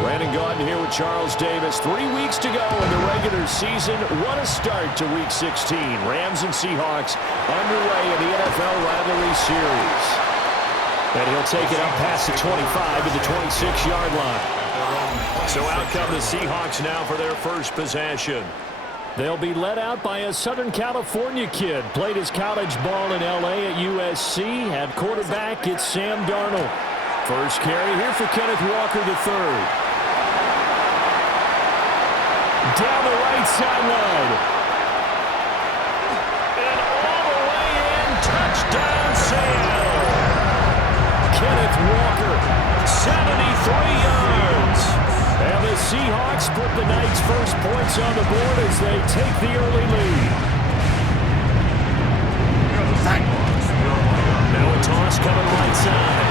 Brandon Gaudin here with Charles Davis. 3 weeks to go in the regular season. What a start to Week 16. Rams and Seahawks underway in the NFL rivalry series. And he'll take it up past the 25 to the 26-yard line. So out come the Seahawks now for their first possession. They'll be led out by a Southern California kid. Played his college ball in L.A. at USC. At quarterback, it's Sam Darnold. First carry here for Kenneth Walker III. Down the right sideline. And all the way in. Touchdown, Sam. Kenneth Walker, 73 yards. And the Seahawks put the Knights' first points on the board as they take the early lead. Now a toss coming right side.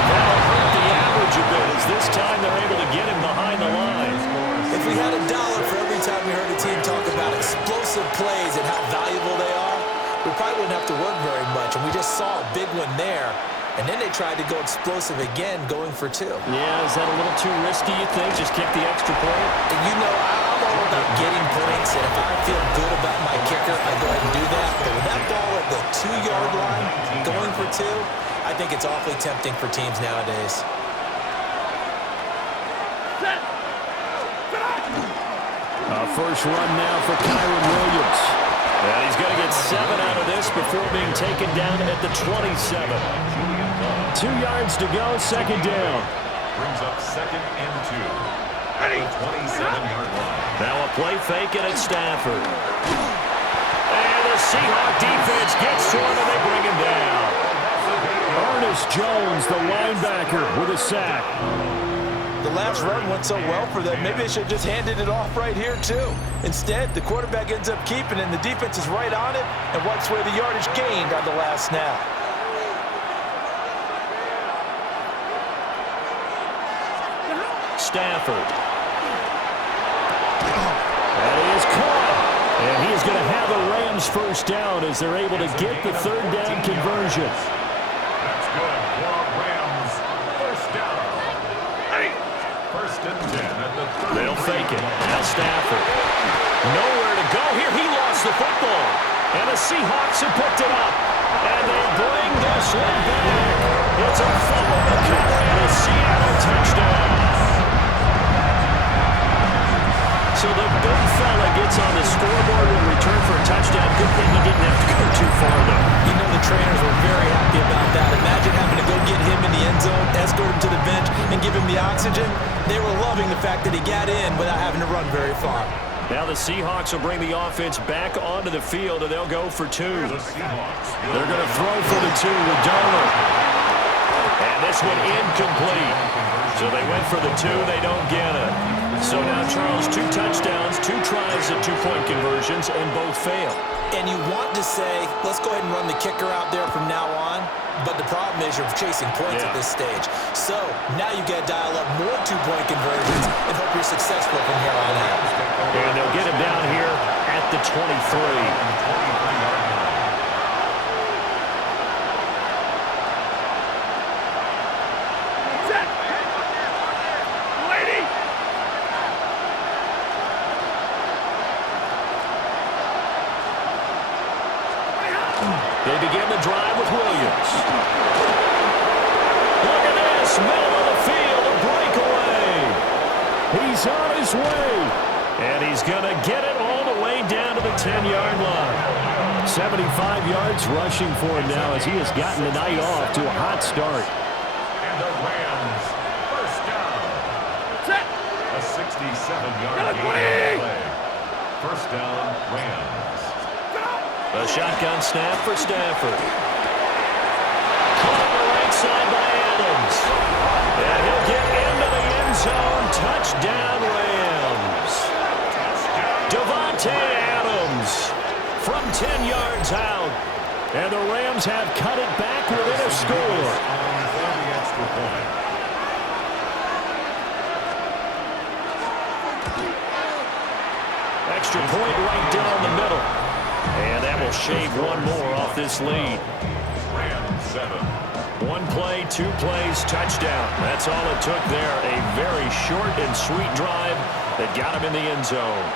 And that'll hurt the average a bit as this time they're able to get him behind the line. If we had $1 for every time we heard a team talk about explosive plays and how valuable they are, we probably wouldn't have to work very much. And we just saw a big one there. And then they tried to go explosive again, going for 2. Yeah, is that a little too risky, you think? Just kick the extra point? And you know, I'm all about getting points. And if I feel good about my kicker, I go ahead and do that. But with that ball at the 2-yard line, going for 2, I think it's awfully tempting for teams nowadays. First run now for Kyron Williams. And he's going to get 7 out of this before being taken down at the 27. 2 yards to go, second down. Brings up 2nd and 2. At the 27-yard line. Now a play fake it at Stafford. And the Seahawk defense gets to him and they bring him down. Ernest Jones, the linebacker, with a sack. The last run went so well for them, maybe they should have just handed it off right here, too. Instead, the quarterback ends up keeping it, and the defense is right on it and wipes away the yardage gained on the last snap. Stafford. That is caught. And he is going to have the Rams first down as they're able to get the third down conversion. That's good for Rams. First down. First and 10 at the 30. They'll fake it. Now Stafford. Nowhere to go here. He lost the football. And the Seahawks have picked it up. And they bring this one back. It's a fumble recovery and a Seattle touchdown. So the big fella gets on the scoreboard in return for a touchdown. Good thing he didn't have to go too far, though. You know the trainers were very happy about that. Imagine having to go get him in the end zone, escort him to the bench, and give him the oxygen. They were loving the fact that he got in without having to run very far. Now the Seahawks will bring the offense back onto the field, and they'll go for 2. They're going to throw for the 2 with Darnold. And this one incomplete. So they went for the 2. They don't get it. So now, Charles, 2 touchdowns, 2 tries at 2-point conversions, and both fail. And you want to say, let's go ahead and run the kicker out there from now on. But the problem is you're chasing points at this stage. So now you got to dial up more 2-point conversions and hope you're successful from here on out. And they'll get him down here at the 23. They begin the drive with Williams. Look at this, middle of the field, a breakaway. He's on his way, and he's going to get it all the way down to the 10-yard line. 75 yards rushing for him now as he has gotten the night off to a hot start. And the Rams, first down. A 67-yard gain. First down, Rams. A shotgun snap for Stafford. Caught on the right side by Adams. And he'll get into the end zone. Touchdown, Rams. Davante Adams from 10 yards out. And the Rams have cut it back within a score. Extra point right down the middle. And that will shave one more off this lead. Rams 7, One play, 2 plays, touchdown. That's all it took there. A very short and sweet drive that got him in the end zone.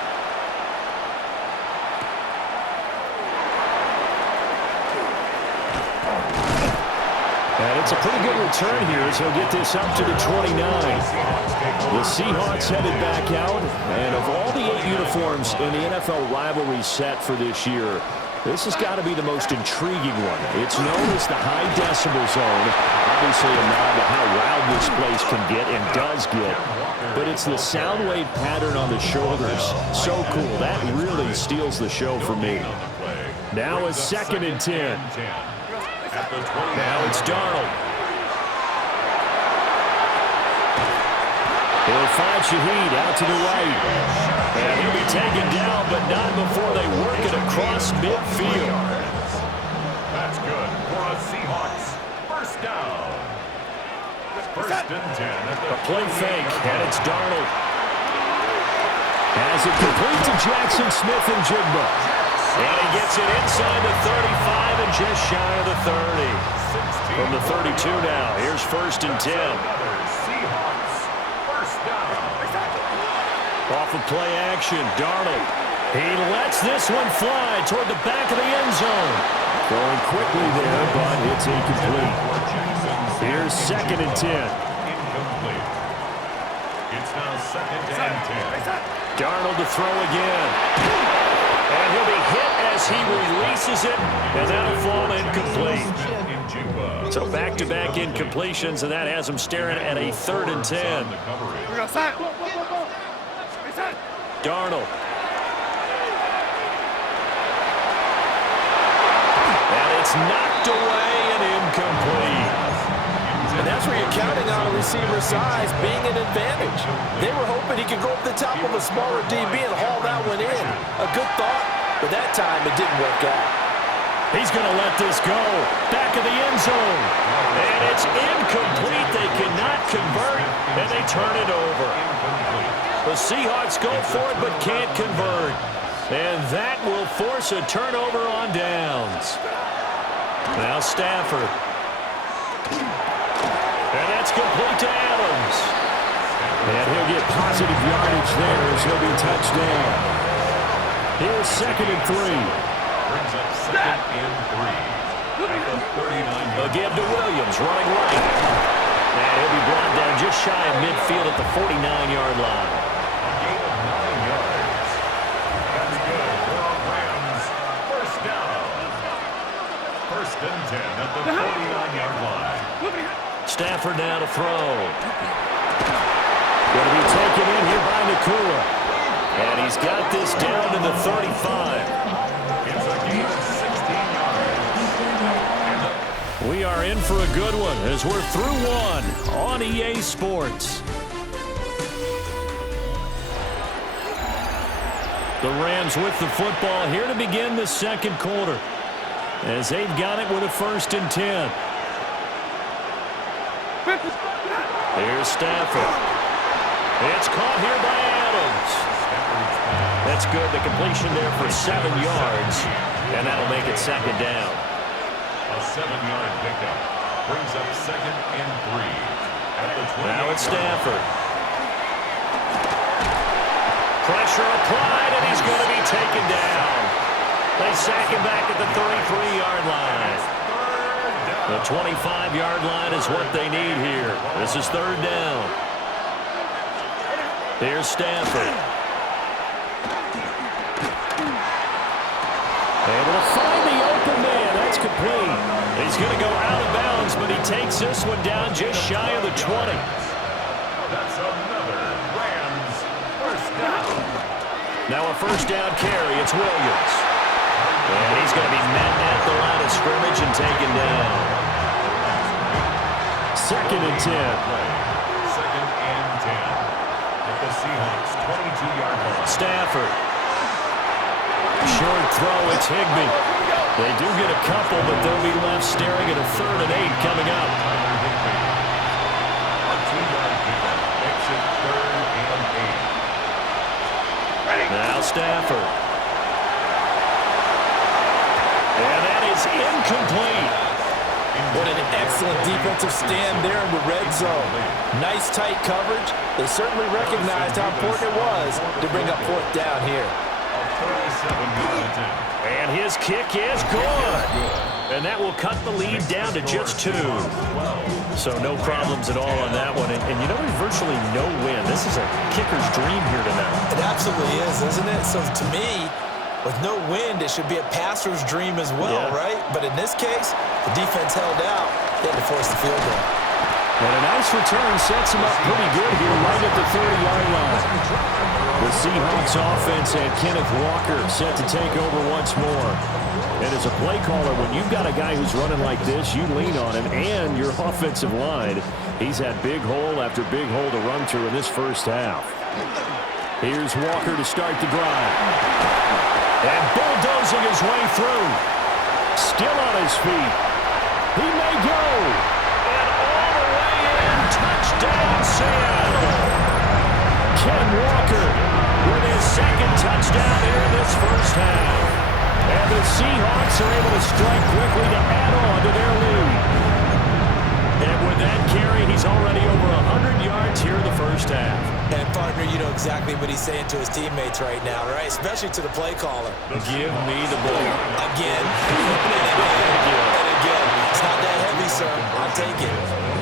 And it's a pretty good return here as he'll get this up to the 29. The Seahawks headed back out, and of all the 8 uniforms in the NFL rivalry set for this year, this has got to be the most intriguing one. It's known as the high decibel zone. Obviously a nod to how loud this place can get and does get. But it's the sound wave pattern on the shoulders. So cool. That really steals the show for me. Now a 2nd and 10. Now it's Darnold. He'll find Shaheed out to the right. And he'll be taken down, but not before they work it across midfield. That's good for a Seahawks. First down. First and 10. A play fake, and it's Darnold. Has it complete to Jackson Smith and Jigba. And he gets it inside the 35 and just shy of the 30. From the 32 now, here's 1st and 10. Off of play action, Darnold. He lets this one fly toward the back of the end zone. Going quickly there, but it's incomplete. Here's 2nd and 10. Incomplete. It's now 2nd and 10. Darnold to throw again. And he'll be hit as he releases it, and that'll fall incomplete. So back-to-back incompletions, and that has him staring at a 3rd and 10. Darnold. And it's knocked away and incomplete. And that's where you're counting on a receiver's size being an advantage. They were hoping he could go up the top of a smaller DB and haul that one in. A good thought, but that time it didn't work out. He's going to let this go. Back of the end zone. And it's incomplete. They cannot convert, and they turn it over. The Seahawks go for it but can't convert. And that will force a turnover on downs. Now Stafford. And that's complete to Adams. And he'll get positive yardage there as he'll be touched down. Here's 2nd and 3. Brings up 2nd and 3. At the 39. They'll give to Williams running right. And he'll be brought down just shy of midfield at the 49-yard line. A gain of 9 yards. That's good for Rams. First down. 1st and 10 at the 49-yard line. Stafford now to throw. Going to be taken in here by Nakua. And he's got this down to the 35. It's a gain of 16 yards. We are in for a good one as we're through one on EA Sports. The Rams with the football here to begin the 2nd quarter as they've got it with a 1st and 10. Here's Stafford. It's caught here by Adams. That's good. The completion there for 7 yards. And that'll make it 2nd down. A 7-yard pickup brings up 2nd and 3. At the 20. Now it's Stafford. Pressure applied, and he's going to be taken down. They sack him back at the 33-yard line. The 25-yard line is what they need here. This is 3rd down. Here's Stafford. Able to find the open man. That's complete. He's going to go out of bounds, but he takes this one down just shy of the 20. That's another Rams first down. Now a 1st down carry. It's Williams. And he's going to be met at the line of scrimmage and taken down. 2nd and 10. 2nd and 10. At the Seahawks 22-yard line. Stafford. Short throw. It's Higbee. They do get a couple, but they'll be left staring at a 3rd and 8 coming up. A 2-yard pickup makes it 3rd and 8. Now Stafford. And that is incomplete. Well, Showed an excellent defensive stand there in the red zone. Nice tight coverage. They certainly recognized how important it was to bring up fourth down here. And his kick is good. And that will cut the lead down to just 2. So no problems at all on that one. And you know, there's virtually no win. This is a kicker's dream here tonight. It absolutely is, isn't it? So to me, with no wind, it should be a passer's dream as well, right? But in this case, the defense held out. They had to force the field goal. And a nice return sets him up pretty good here right at the 30-yard line. The Seahawks offense and Kenneth Walker set to take over once more. And as a play caller, when you've got a guy who's running like this, you lean on him and your offensive line. He's had big hole after big hole to run through in this first half. Here's Walker to start the drive. And bulldozing his way through. Still on his feet. He may go. And all the way in. Touchdown, Seattle. Ken Walker with his second touchdown here in this first half. And the Seahawks are able to strike quickly to add on to their lead. And with that carry, he's already over 100 yards here in the first half. And, partner, you know exactly what he's saying to his teammates right now, right? Especially to the play caller. Give me the ball. Again. And again. It's not that heavy, sir. I'll take it.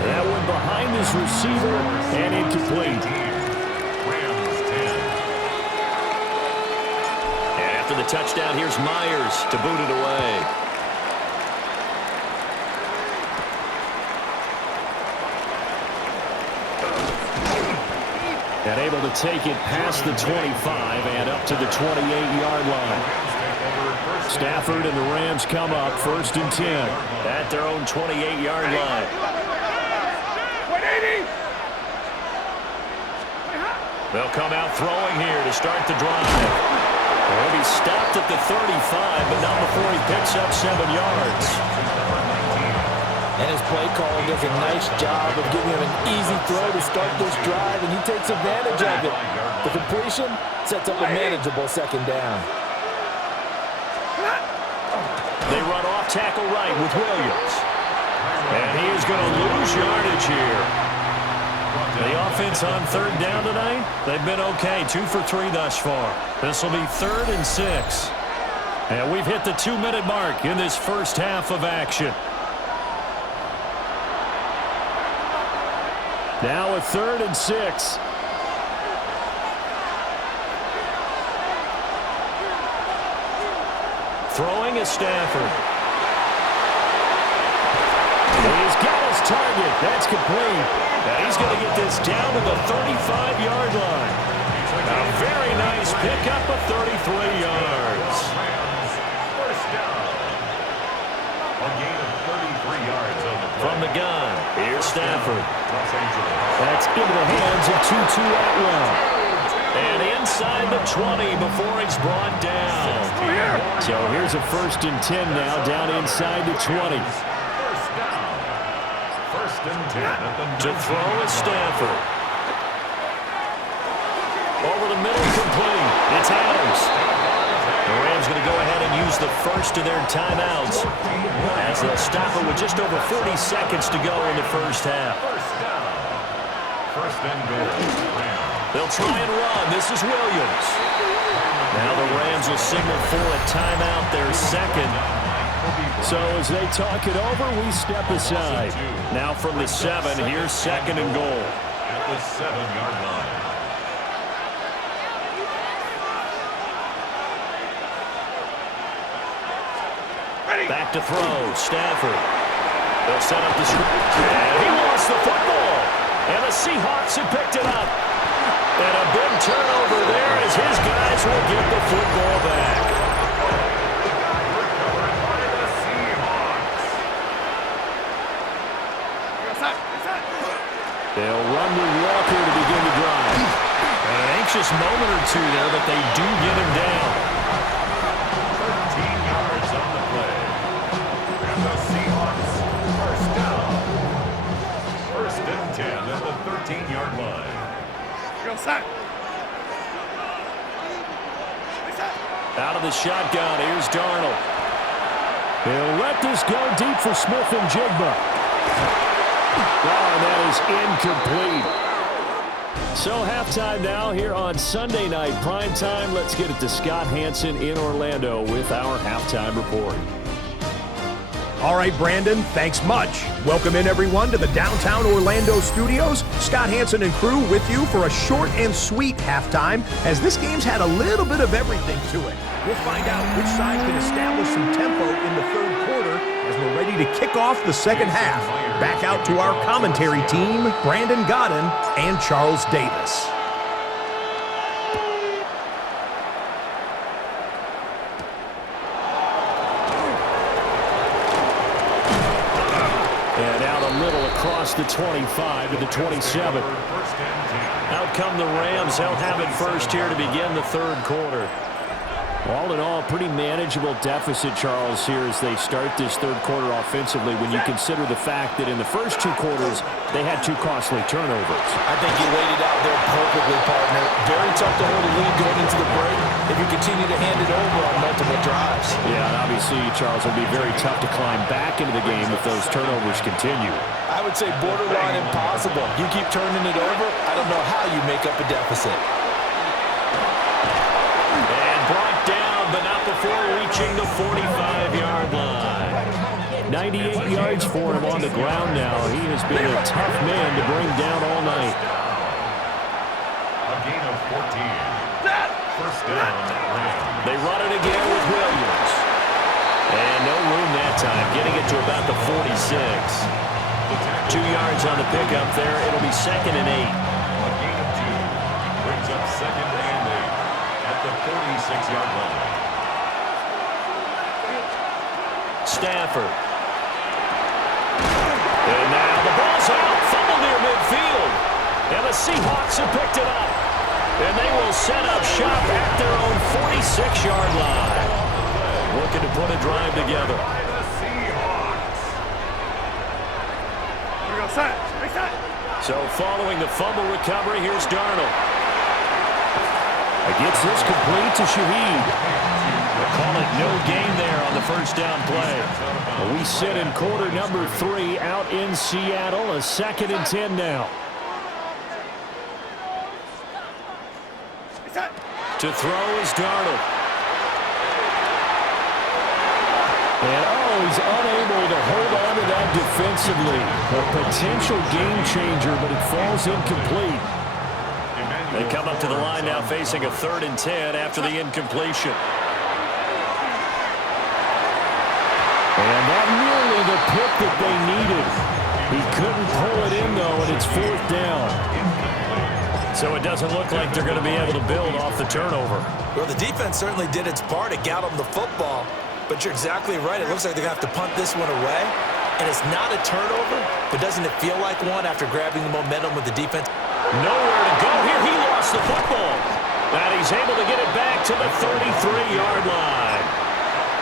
That one behind his receiver and incomplete. And after the touchdown, here's Myers to boot it away. And able to take it past the 25 and up to the 28-yard line. Stafford and the Rams come up 1st and 10 at their own 28-yard line. They'll come out throwing here to start the drive. He'll be stopped at the 35, but not before he picks up 7 yards. And his play caller does a nice job of giving him an easy throw to start this drive, and he takes advantage of it. The completion sets up a manageable second down. They run off tackle right with Williams. And he is going to lose yardage here. The offense on 3rd down tonight, they've been okay. 2 for 3 thus far. This will be 3rd and 6. And we've hit the 2-minute mark in this first half of action. Now a 3rd and 6. Throwing is Stafford. He's got his target. That's complete. Now he's going to get this down to the 35-yard line. A very nice pickup of 33 yards. First down. A gain of 33 yards on the play. From the gun, here's Stafford. Los Angeles. That's into the hands of Tutu Atwell. And inside the 20 before it's brought down. So here's a 1st and 10 now, down inside the 20. First down. 1st and 10 at the To throw is Stafford. Over the middle, complete. It's Adams. The Rams going to go ahead and use the first of their timeouts as they'll stop it with just over 40 seconds to go in the first half. First down. 1st and goal. They'll try and run. This is Williams. Now the Rams will signal for a timeout, their second. So as they talk it over, we step aside. Now from the 7, here's 2nd and goal. At the 7-yard line. Back to throw, Stafford. They'll set up the screen. And he lost the football. And the Seahawks have picked it up. And a big turnover there as his guys will get the football back. Recovered by the Seahawks. They'll run with Walker to begin the drive. And an anxious moment or two there, but they do get him down. 13 yards on the play. And the Seahawks first down. 1st and 10 at the 13-yard line. Out of the shotgun, here's Darnold. They'll let this go deep for Smith and Jigba. Oh, and that is incomplete. So halftime now here on Sunday Night Primetime. Let's get it to Scott Hanson in Orlando with our halftime report. All right, Brandon, thanks much. Welcome in, everyone, to the downtown Orlando studios. Scott Hanson and crew with you for a short and sweet halftime, as this game's had a little bit of everything to it. We'll find out which side can establish some tempo in the third quarter as we're ready to kick off the second half. Back out to our commentary team, Brandon Godden and Charles Davis. And out a little across the 25 to the 27. Out come the Rams. They'll have it first here to begin the third quarter. All in all, pretty manageable deficit, Charles, here as they start this third quarter offensively when you consider the fact that in the first two quarters, they had two costly turnovers. I think you laid it out there perfectly, partner. Very tough to hold a lead going into the break if you continue to hand it over on multiple drives. Yeah, and obviously, Charles, it'll be very tough to climb back into the game if those turnovers continue. I would say borderline impossible. You keep turning it over, I don't know how you make up a deficit. Brought down, but not before reaching the 45-yard line. 98 yards for him on the ground now. He has been a tough man to bring down all night. A gain of 14. First down, Rams. They run it again with Williams. And no room that time, getting it to about the 46. 2 yards on the pickup there. It'll be 2nd and 8. A gain of 2 brings up 2nd and 8 at the 46-yard line. Stafford. And now the ball's out. Fumble near midfield. And the Seahawks have picked it up. And they will set up shop at their own 46-yard line. Looking to put a drive together. So following the fumble recovery, here's Darnold. Gets this complete to Shaheed. We'll call it no gain there on the first down play. We sit in quarter number 3 out in Seattle. A 2nd and 10 now. To throw is Darnold. And he's unable to hold on to that defensively. A potential game changer, but it falls incomplete. They come up to the line now facing a 3rd and 10 after the incompletion. And not nearly the pick that they needed. He couldn't pull it in, though, and it's 4th down. So it doesn't look like they're going to be able to build off the turnover. Well, the defense certainly did its part to get them the football. But you're exactly right. It looks like they're going to have to punt this one away. And it's not a turnover, but doesn't it feel like one after grabbing the momentum with the defense? Nowhere to go here. He lost the football. And he's able to get it back to the 33-yard line.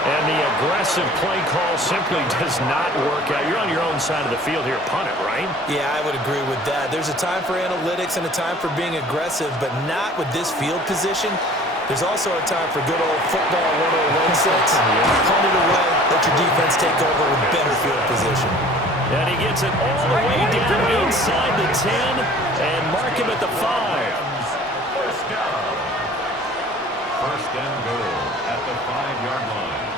And the aggressive play call simply does not work out. You're on your own side of the field here. Punt it, right? Yeah, I would agree with that. There's a time for analytics and a time for being aggressive, but not with this field position. There's also a time for good old football 101-6. Punt it away. Let your defense take over with better field position. And he gets it all the way down inside the 10 and mark him at the 5. First down. First and goal at the 5-yard line.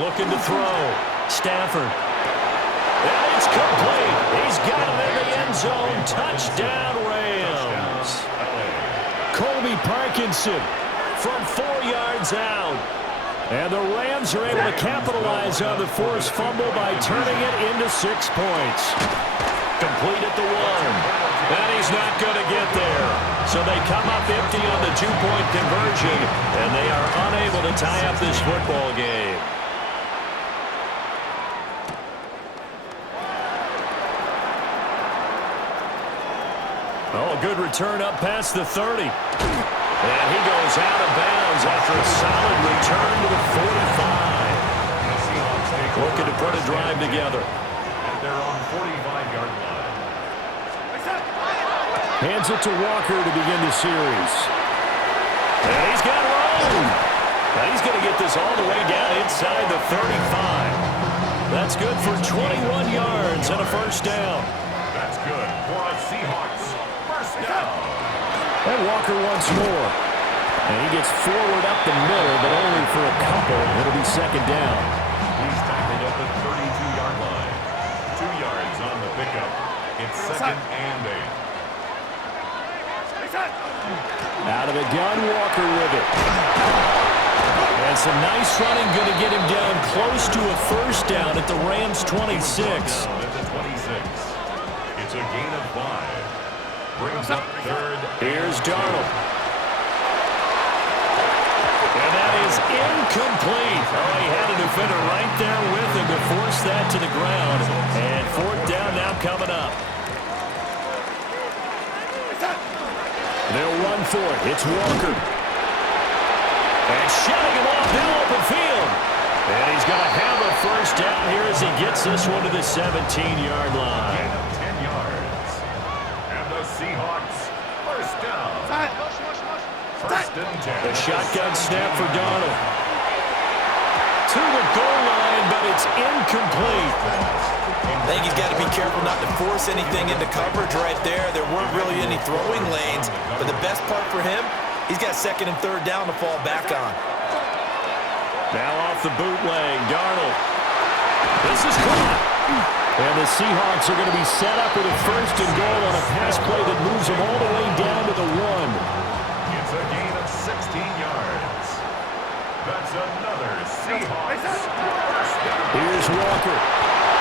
Looking to throw. Stafford. And it's complete. He's got it in the end zone. Touchdown, Rams. Colby Parkinson from 4 yards out. And the Rams are able to capitalize on the forced fumble by turning it into 6 points. Complete at the 1. And he's not going to get there. So they come up empty on the 2-point conversion, and they are unable to tie up this football game. Oh, a good return up past the 30. And he goes out of bounds after a solid return to the 45. Looking to put a drive together. At their own 45-yard line. Hands it to Walker to begin the series. And he's got room. Now he's going to get this all the way down inside the 35. That's good for 21 yards and a first down. That's good for a Seahawks first down. And Walker once more. And he gets forward up the middle, but only for a couple. It'll be second down. He's tackled at the 32-yard line. 2 yards on the pickup. It's second and 8. Out of the gun, Walker with it. And some nice running, going to get him down close to a first down at the Rams' 26. Down at the 26. It's a gain of 5. Brings up third. Here's Darnold. And that is incomplete. Oh, he had a defender right there with him to force that to the ground. And fourth down now coming up. They'll run for it. It's Walker. And shutting him off the open field. And he's going to have a first down here as he gets this one to the 17-yard line. Gain of 10 yards. And the Seahawks first down. First and 10. The shotgun snap for Darnold. To the goal line, but it's incomplete. I think he's got to be careful not to force anything into coverage right there. There weren't really any throwing lanes, but the best part for him, he's got second and third down to fall back on. Now off the bootleg, Darnold. This is caught. And the Seahawks are going to be set up with a first and goal on a pass play that moves them all the way down to the 1. It's a gain of 16 yards. That's another Seahawks first down. Here's Walker.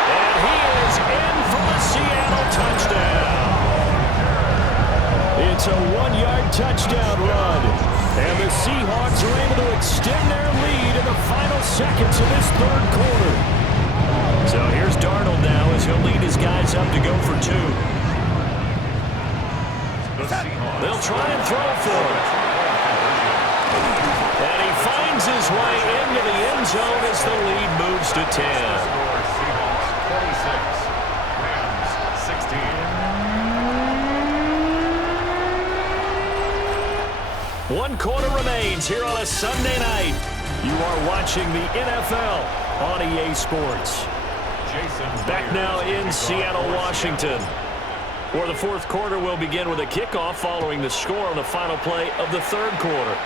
And he is in for a Seattle touchdown. It's a 1-yard touchdown run. And the Seahawks are able to extend their lead in the final seconds of this third quarter. So here's Darnold now as he'll lead his guys up to go for 2. They'll try and throw for it. And he finds his way into the end zone as the lead moves to 10. Seahawks 26, Rams 16. 1 quarter remains here on a Sunday night. You are watching the NFL on EA Sports. Back now in Seattle, Washington, where the fourth quarter will begin with a kickoff following the score on the final play of the third quarter.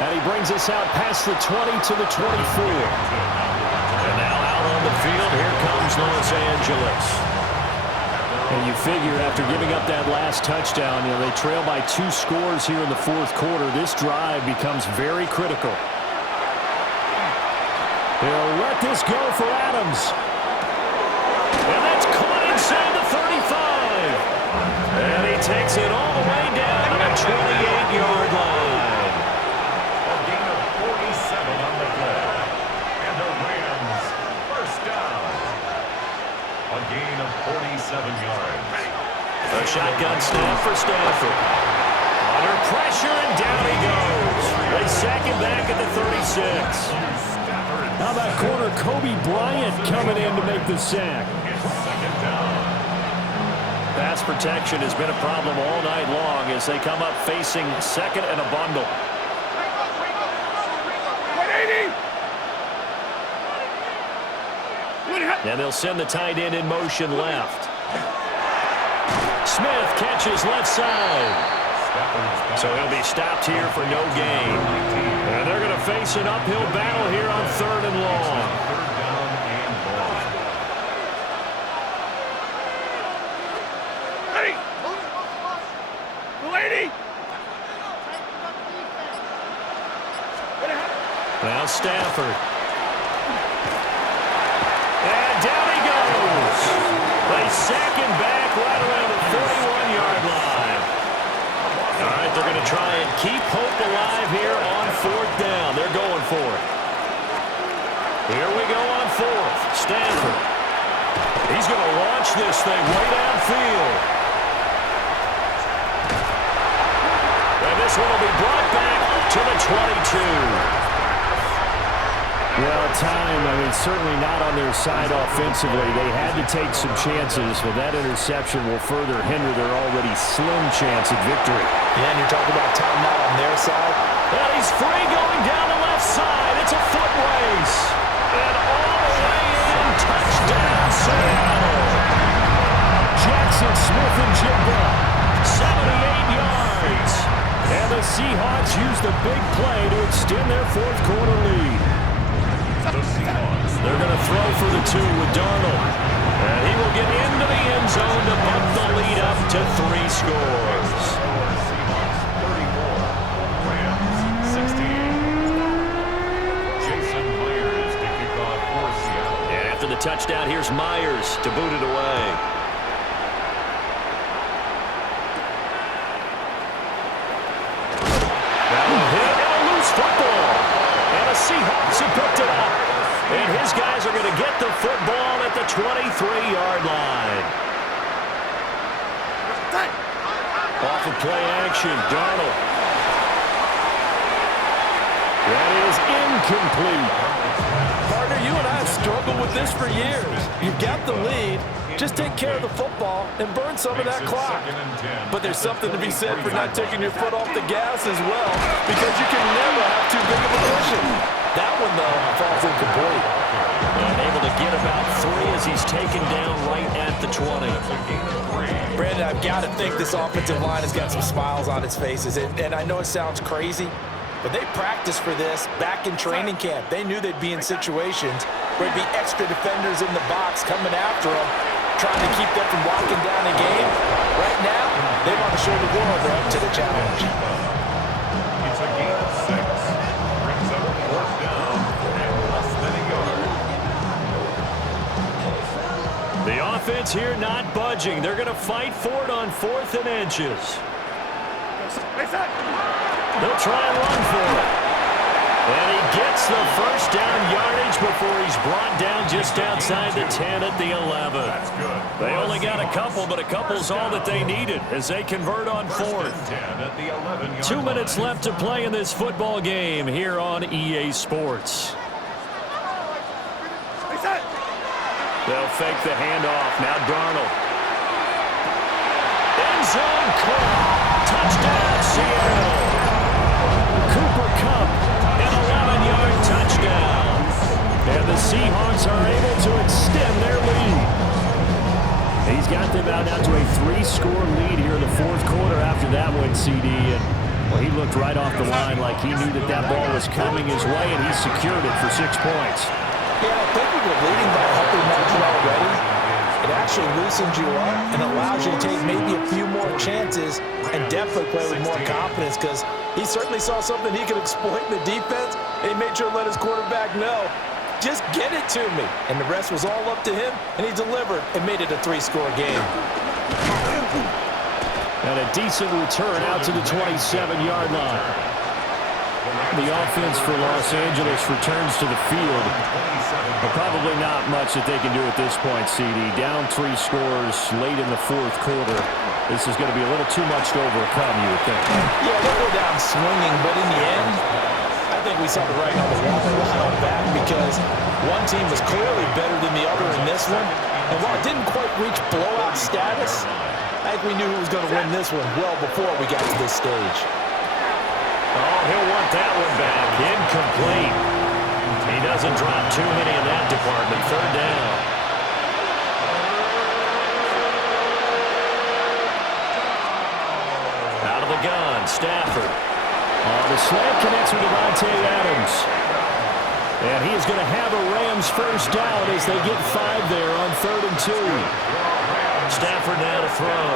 And he brings us out past the 20 to the 24. And now out on the field, here comes Los Angeles. And you figure after giving up that last touchdown, they trail by 2 scores here in the fourth quarter. This drive becomes very critical. They'll let this go for Adams. And that's caught inside the 35. And he takes it all the way down to the 28-yard line. A gain of 47 on the play. And the Rams first down. A gain of 47 yards. A shotgun snap for Stafford. Under pressure, and down he goes. They sack him back at the 36. How about corner Kobe Bryant coming in to make the sack? It's second down. Pass protection has been a problem all night long as they come up facing second and a bundle. 180. And they'll send the tight end in motion left. Smith catches left side. So he'll be stopped here for no gain. And they're going to face an uphill battle here on third and long. Third down and long. Now Stafford. And down he goes. They sack him back right around the 41-yard line. All right, they're going to try and keep hope alive here on fourth down. They're going for it. Here we go on fourth. Stafford. He's going to launch this thing way downfield. And this one will be brought back to the 22. Well, time, certainly not on their side offensively. They had to take some chances, but that interception will further hinder their already slim chance at victory. Yeah, and you're talking about time not on their side. And he's free going down the left side. It's a foot race. And all the way in, touchdown, Seattle. Jackson Smith and Jigba, 78 yards. And the Seahawks use the big play to extend their fourth quarter lead. They're going to throw for the 2 with Darnold. And he will get into the end zone to bump the lead up to 3 scores. And after the touchdown, here's Myers to boot it away. That will hit and a loose football. And the Seahawks have picked it up. And his guys are going to get the football at the 23-yard line. Off of play action, Darnold. That is incomplete. Partner, you and I have struggled with this for years. You've got the lead. Just take care of the football and burn some of that clock. But there's something to be said for not taking your foot off the gas as well, because you can never have too big of a cushion. That one, though, falls incomplete. And able to get about 3 as he's taken down right at the 20. Brandon, I've got to think this offensive line has got some smiles on its faces. And I know it sounds crazy, but they practiced for this back in training camp. They knew they'd be in situations where there'd be extra defenders in the box coming after them, trying to keep them from locking down a game. Right now, they want to show the world they're up to the challenge. It's a game of 6. Brings up 4th down and less than a yard. The offense here not budging. They're going to fight for it on 4th and inches. They'll try and run for it. And he gets the first down yardage before he's brought down just outside the 10 at the 11. That's good. They only got a couple, but a couple's all that they needed as they convert on 4th. 10 at the 11-yard 2 minutes line. left to play in this football game here on EA Sports. They'll fake the handoff. Now Darnold. End zone caught. Touchdown, Seattle. Cooper Kupp, an 11-yard touchdown. And the Seahawks are able to extend their lead. He's got them out now to a 3-score lead here in the 4th quarter after that one, CD. And, well, he looked right off the line like he knew that that ball was coming his way, and he secured it for 6 points. Yeah, I think we were leading by a healthy margin already. It actually loosens you up and allows you to take maybe a few more chances and definitely play with more confidence, because he certainly saw something he could exploit in the defense, and he made sure to let his quarterback know, just get it to me. And the rest was all up to him, and he delivered and made it a 3-score game. And a decent return out to the 27-yard line. The offense for Los Angeles returns to the field. But probably not much that they can do at this point, CD. Down 3 scores late in the 4th quarter. This is going to be a little too much to overcome, you would think. Yeah, they'll go down swinging, but in the end, I think we saw the writing on the wall a while back, because one team was clearly better than the other in this one. And while it didn't quite reach blowout status, I think we knew who was going to win this one well before we got to this stage. Oh, he'll want that one back. Incomplete. He doesn't drop too many in that department. 3rd down. Out of the gun, Stafford. The slant connects with Devontae Adams. And he is going to have a Rams first down as they get 5 there on 3rd and 2. Stafford now to throw.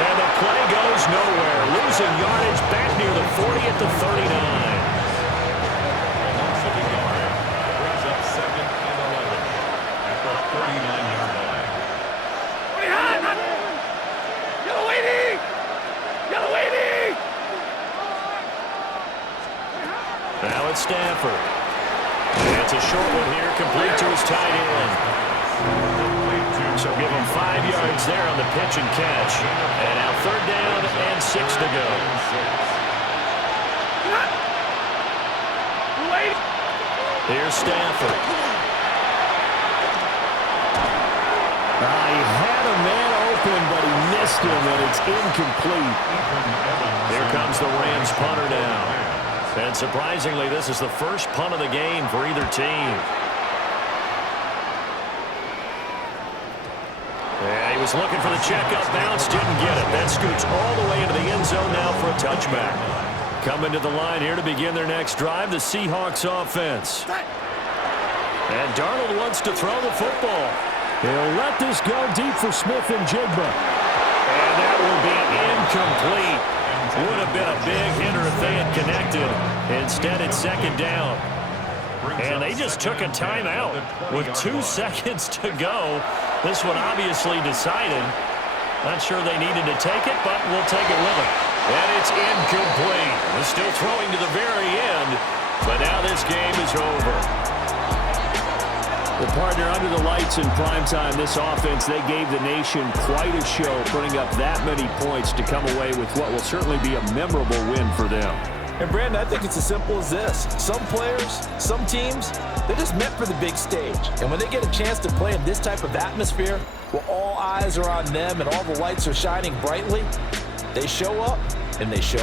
And the play goes nowhere. Losing yardage back near the 40 at the 39. Loss of a yard. Brings up 2nd and 11 at the 39-yard line. Now it's Stafford. And it's a short one here, complete to his tight end. So give him 5 yards there on the pitch and catch. And now 3rd down and 6 to go. Here's Stafford. He had a man open, but he missed him, and it's incomplete. Here comes the Rams punter now. And surprisingly, this is the first punt of the game for either team. Yeah, he was looking for the checkup bounce, didn't get it. That scoots all the way into the end zone now for a touchback. Coming to the line here to begin their next drive, the Seahawks offense. And Darnold wants to throw the football. He'll let this go deep for Smith and Jigba. And that will be incomplete. Would have been a big hitter if they had connected. Instead, it's second down. And they just took a timeout with 2 seconds to go. This one obviously decided. Not sure they needed to take it, but we'll take it with them. And it's incomplete. They're still throwing to the very end, but now this game is over. The partner under the lights in primetime, this offense, they gave the nation quite a show, putting up that many points to come away with what will certainly be a memorable win for them. And, Brandon, I think it's as simple as this. Some players, some teams, they're just meant for the big stage. And when they get a chance to play in this type of atmosphere, where all eyes are on them and all the lights are shining brightly, they show up and they show